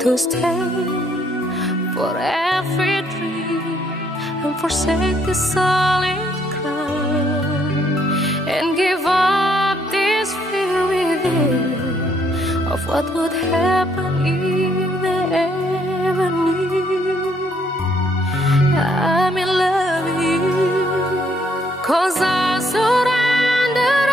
to stay for every dream and forsake the solid ground and give up this fear within of what would happen if they ever knew I'm in love with you, 'cause I surrendered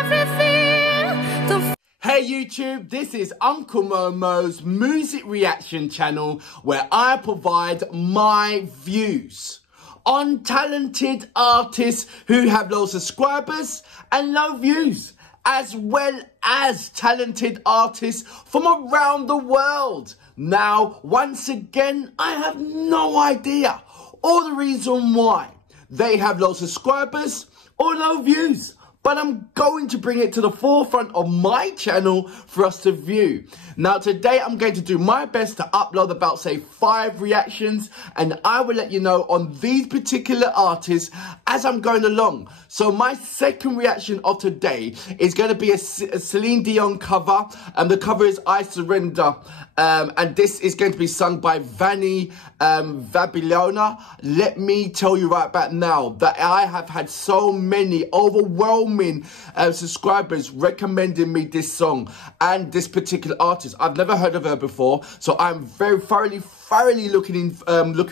everything to. Hey YouTube, this is Uncle Momo's music reaction channel where I provide my views on talented artists who have low subscribers and low views, as well as talented artists from around the world. Now, once again, I have no idea or the reason why they have low subscribers or low views, but I'm going to bring it to the forefront of my channel for us to view. Now today I'm going to do my best to upload about, say, 5 reactions, and I will let you know on these particular artists as I'm going along. So my second reaction of today is going to be a Céline Dion cover, and the cover is I Surrender, and this is going to be sung by Vanny Vabiola. Let me tell you right back now that I have had so many overwhelming subscribers recommending me this song and this particular artist. I've never heard of her before, so I'm very thoroughly looking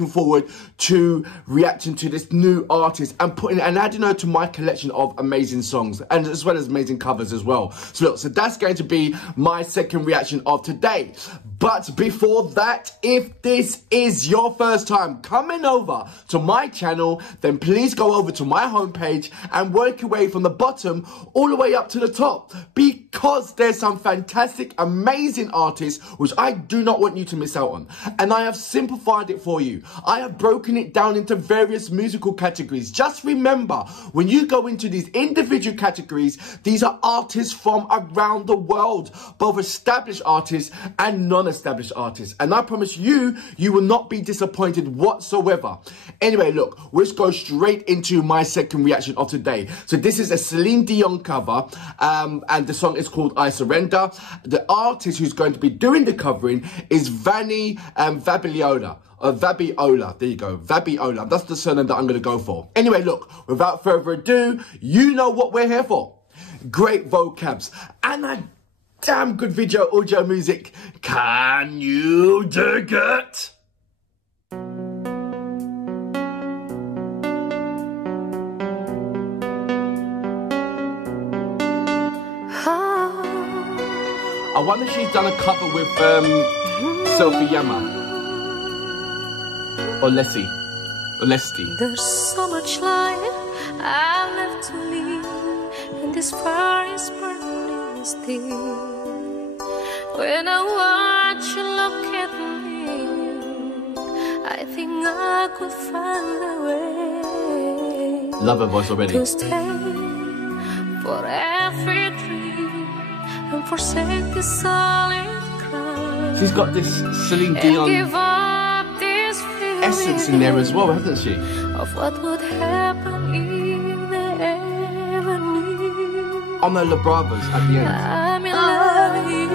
forward to reacting to this new artist and adding her to my collection of amazing songs, and as well as amazing covers as well. So look, so that's going to be my second reaction of today. But before that, if this is your first time coming over to my channel, then please go over to my homepage and work your way from the bottom all the way up to the top, because there's some fantastic, amazing artists which I do not want you to miss out on. And I have simplified it for you. I have broken it down into various musical categories. Just remember, when you go into these individual categories, these are artists from around the world, both established artists and non-established artists. And I promise you, you will not be disappointed whatsoever. Anyway, look, let's go straight into my second reaction of today. So this is a Céline Dion cover, and the song is called I Surrender. The artist who's going to be doing the covering is Vanny Vabiola. Vabiola, there you go, Vabiola. That's the surname that I'm going to go for. Anyway, look, without further ado, you know what we're here for. Great vocabs and a damn good audio music. Can you dig it? I wonder if she's done a cover with Sophie Yama or Leslie. There's so much light I left to live, and this fire is burning still. When I watch you look at me, I think I could find a way. Love her voice already. To stay for every dream and forsake the solid ground. She's got this Céline Dion essence in there as well, hasn't she? Of what would happen if they ever knew. On the La Bravas at the end. I'm in love with you,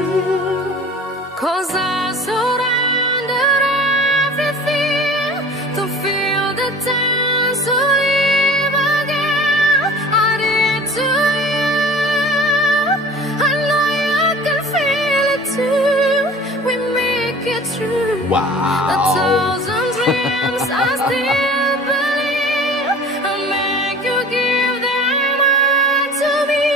'cause I surrendered everything to feel the dance, to live again. I did to you. I know you can feel it too. We make it true. Wow. A thousand dreams I still believe. I'll make you give them all to me.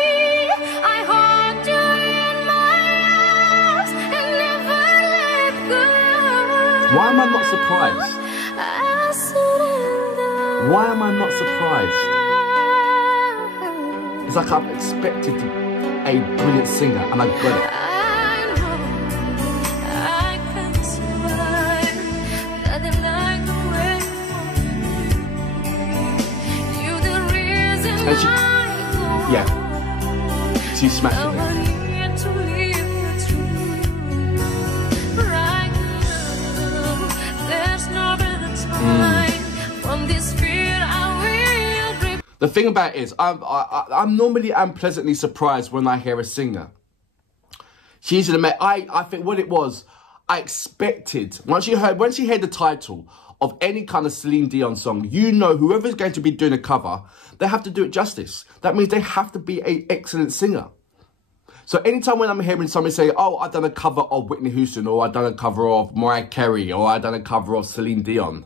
I hold you in my arms and never let go. Why am I not surprised? I surrender. Why am I not surprised? It's like I've expected a brilliant singer and I got it. I know I can survive. Nothing like the way you're the reason And she, I go on. yeah, she's smashing I it. want you to live the truth. Right now, there's no better time. From this fear I will break. The thing about it is, I'm normally pleasantly surprised when I hear a singer. She's an amazing. I think what it was, I expected, when she heard the title of any kind of Céline Dion song, you know whoever's going to be doing a cover, they have to do it justice. That means they have to be an excellent singer. So anytime when I'm hearing somebody say, oh, I've done a cover of Whitney Houston, or I've done a cover of Mariah Carey, or I've done a cover of Céline Dion,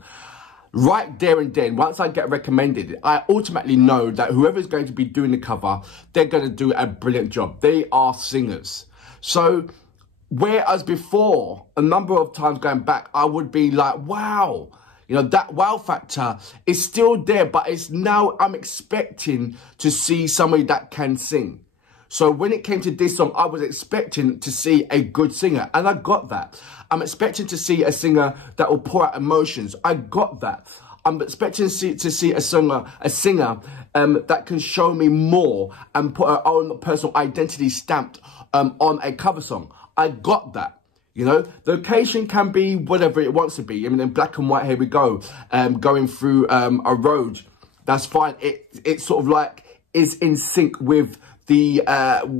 right there and then, once I get recommended, I automatically know that whoever's going to be doing the cover, they're going to do a brilliant job. They are singers. So whereas before, a number of times going back, I would be like, wow. You know, that wow factor is still there, but it's now I'm expecting to see somebody that can sing. So when it came to this song, I was expecting to see a good singer, and I got that. I'm expecting to see a singer that will pour out emotions. I got that. I'm expecting to see a singer that can show me more and put her own personal identity stamped on a cover song. I got that. You know, the location can be whatever it wants to be. I mean, in black and white, here we go, going through a road. That's fine. It sort of like is in sync with the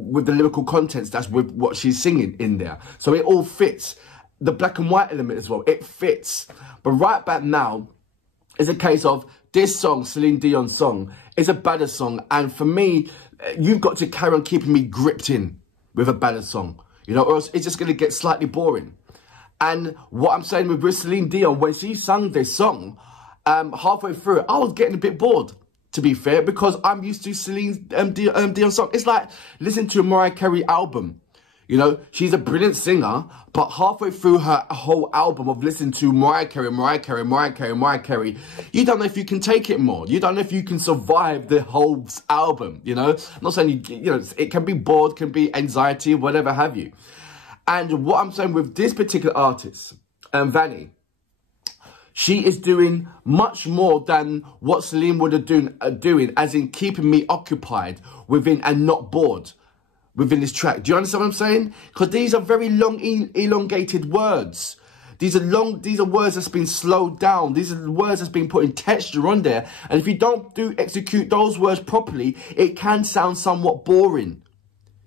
lyrical contents. That's with what she's singing in there. So it all fits. The black and white element as well, it fits. But right back now, it's a case of this song, Céline Dion's song, is a ballad song. And for me, you've got to carry on keeping me gripped in with a ballad song. You know, or else it's just going to get slightly boring. And what I'm saying with Céline Dion, when she sung this song, halfway through it, I was getting a bit bored, to be fair, because I'm used to Céline Dion's song. It's like listening to a Mariah Carey album. You know, she's a brilliant singer, but halfway through her whole album of listening to Mariah Carey, you don't know if you can take it more. You don't know if you can survive the whole album, you know. I'm not saying, you know, it can be bored, can be anxiety, whatever have you. And what I'm saying with this particular artist, Vanny, she is doing much more than what Céline would have doing, as in keeping me occupied within and not bored within this track. Do you understand what I'm saying? Because these are very long, elongated words. These are words that's been slowed down. These are words that's been putting texture on there. And if you don't execute those words properly, it can sound somewhat boring.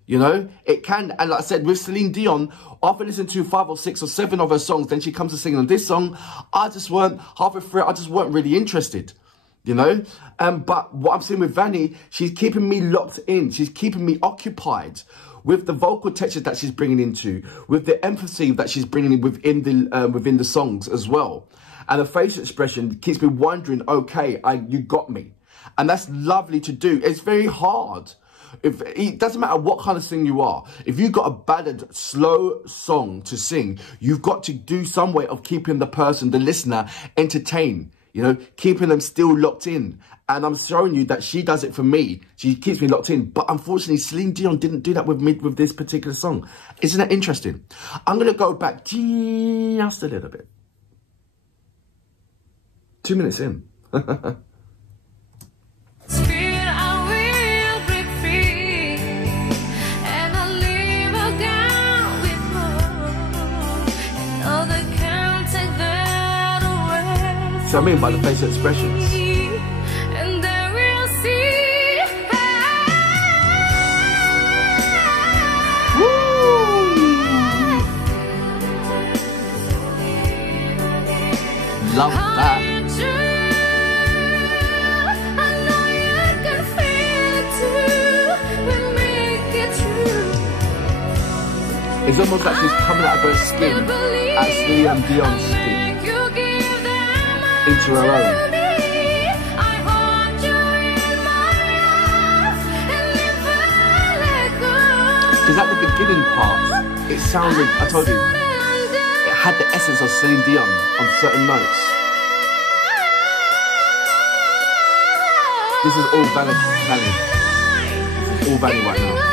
You know, it can. And like I said, with Céline Dion, after listening to 5 or 6 or 7 of her songs, then she comes to sing on this song, I just weren't really interested. You know, but what I'm saying with Vanny, she's keeping me locked in. She's keeping me occupied with the vocal texture that she's bringing into, with the empathy that she's bringing in within the songs as well. And the facial expression keeps me wondering, okay, you got me. And that's lovely to do. It's very hard. It doesn't matter what kind of singer you are. If you've got a ballad, slow song to sing, you've got to do some way of keeping the person, the listener, entertained. You know, keeping them still locked in. And I'm showing you that she does it for me. She keeps me locked in. But unfortunately, Céline Dion didn't do that with me with this particular song. Isn't that interesting? I'm going to go back just a little bit. 2 minutes in. I mean by the facial expressions. And then we'll see. Woo! Love that. It's almost like she's coming out of her skin as Céline Dion's skin into her own. Because at the beginning part, it sounded, I told you, it had the essence of Céline Dion on certain notes. This is all Vanny. This is all Vanny right now.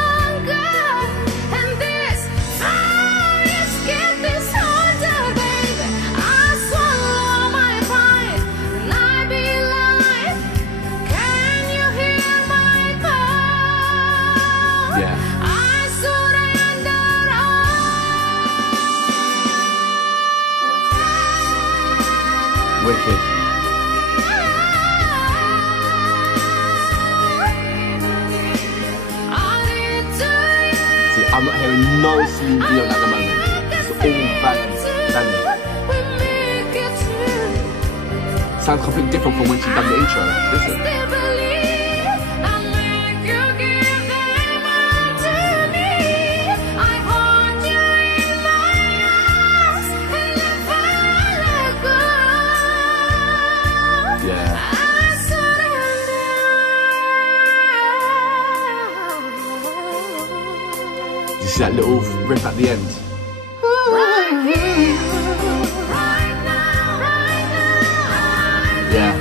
Wicked. See, I'm not hearing no Céline Dion at the moment. It's all Vanny. Sounds completely different from when she done the intro. Listen. Yeah. You see that little riff at the end? Yeah.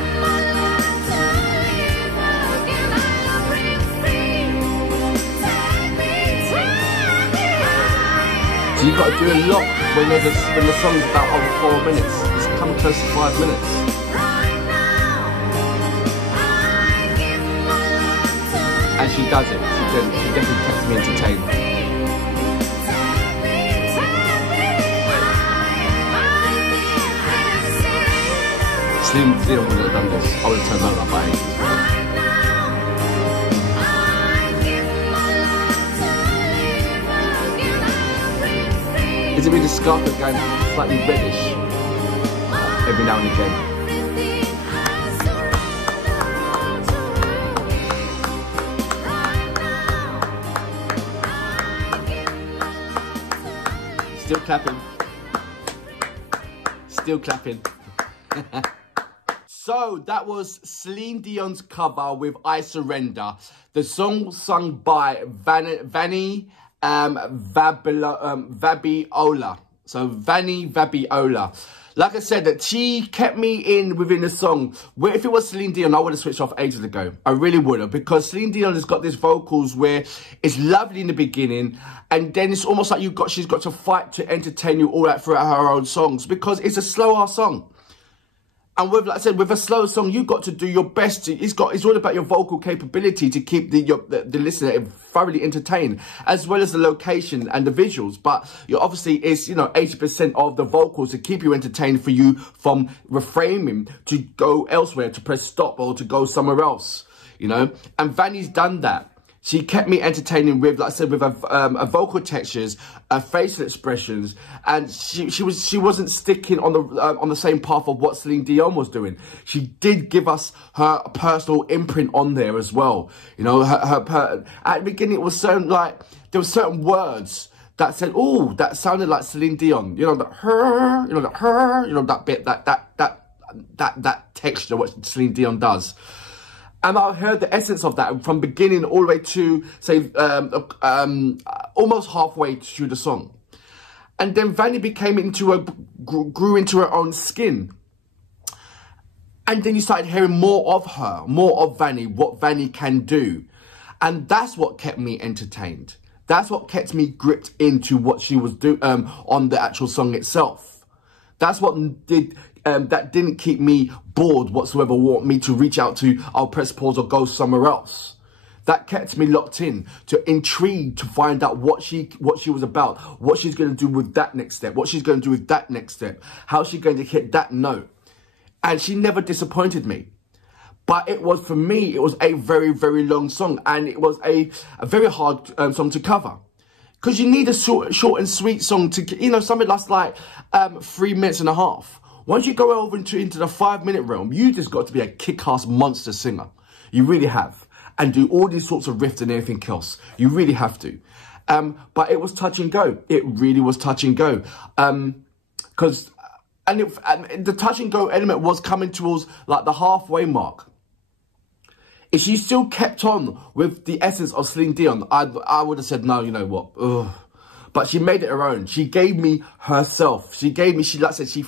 So you've got to do a lot when the song's about over 4 minutes. It's coming close to 5 minutes. And she does it. She definitely kept me entertained. Céline Dion wouldn't have done this. I would have turned that up by ages. Is it really the scarf that's going slightly reddish every now and again? Still clapping. Still clapping. So that was Céline Dion's cover with I Surrender. The song was sung by Vanny Vabiola. So Vanny Vabiola. Like I said, that she kept me in within the song. Where if it was Céline Dion, I would have switched off ages ago. I really would have, because Céline Dion has got this vocals where it's lovely in the beginning, and then it's almost like she's got to fight to entertain you all that throughout her own songs, because it's a slower song. And with, like I said, with a slow song, you've got to do your best. It's all about your vocal capability to keep the listener thoroughly entertained, as well as the location and the visuals. But obviously, it's 80% of the vocals to keep you entertained, for you from reframing to go elsewhere, to press stop or to go somewhere else. And Vanny's done that. She kept me entertaining with, like I said, with her vocal textures, facial expressions, and she wasn't sticking on the same path of what Céline Dion was doing. She did give us her personal imprint on there as well. At the beginning, it was certain, like, there were certain words that said, "Oh, that sounded like Céline Dion." That bit, that texture, what Céline Dion does. And I heard the essence of that from beginning all the way to, say, almost halfway through the song. And then Vanny grew into her own skin. And then you started hearing more of her, more of Vanny, what Vanny can do. And that's what kept me entertained. That's what kept me gripped into what she was doing on the actual song itself. That's what that didn't keep me bored whatsoever, want me to reach out to, I'll press pause or go somewhere else. That kept me locked in, to intrigued to find out what she was about, what she's going to do with that next step, what she's going to do with that next step, how she's going to hit that note. And she never disappointed me. But it was, for me, it was a very, very long song, and it was a very hard song to cover. Because you need a short and sweet song to, something that's like 3 minutes and a half. Once you go over into the 5-minute realm, you just got to be a kick-ass monster singer. You really have. And do all these sorts of riffs and everything else. You really have to. But it was touch and go. It really was touch and go. And the touch and go element was coming towards like the halfway mark. If she still kept on with the essence of Céline Dion, I would have said, no, you know what? Ugh. But she made it her own. She gave me herself. Like I said, she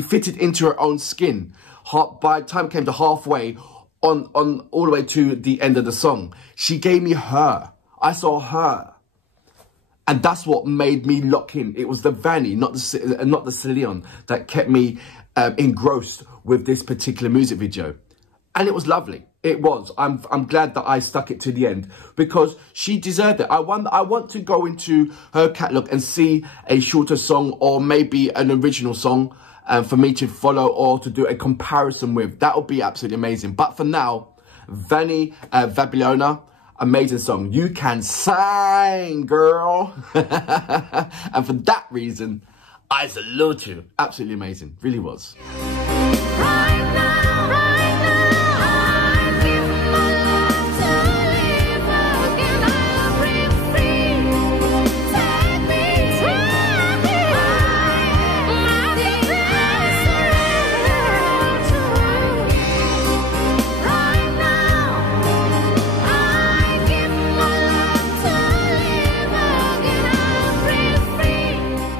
fitted into her own skin. By the time it came to halfway, on all the way to the end of the song, she gave me her. I saw her. And that's what made me lock in. It was the Vanny, not the Céline, that kept me engrossed with this particular music video. And it was lovely. It was. I'm glad that I stuck it to the end, because she deserved it. I want to go into her catalogue and see a shorter song, or maybe an original song for me to follow or to do a comparison with. That would be absolutely amazing. But for now, Vanny Vabiola, amazing song. You can sing, girl. And for that reason, I salute you. Absolutely amazing. Really was. Right now,